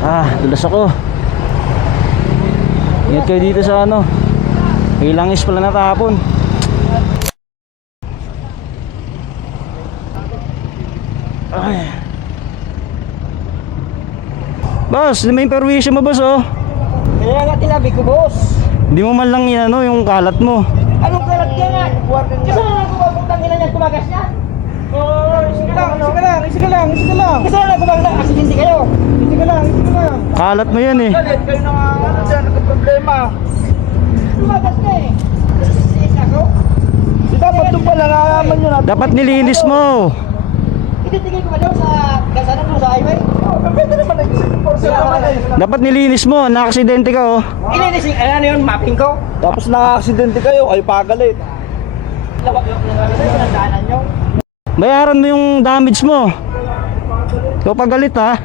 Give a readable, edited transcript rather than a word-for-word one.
Dulas ako. Ingat kayo dito sa ano. May langis pala natapon. Ay. Boss, may perwisyo mo boss oh. Kaya nga tinabi ko, boss. Hindi mo man lang yan ano, yung kalat mo. Anong kalat yan nga? Kasi na ako pagputang ina niyan tumagas niya? Sige lang. Kasi na ako bang aksidente kayo? Sige lang. Kalat mo yan eh. Kalit kayo na nga, ano dyan, nagka-problema. Tumagas na eh. Sisiis ako? Dapat doon pala nalaman nyo na. Dapat nilinis mo. Ititigil ko ba daw sa kalsada mo sa highway? Oo, pwede naman nag-isip. Dapat nilinis mo, na-aksidente ka oh. Ilinising, ano yun, mapping ko? Tapos na-aksidente kayo, kayo pagalit. Labak yung pinagdaanan nyo. Bayaran mo yung damage mo. Ikaw pagalit ha.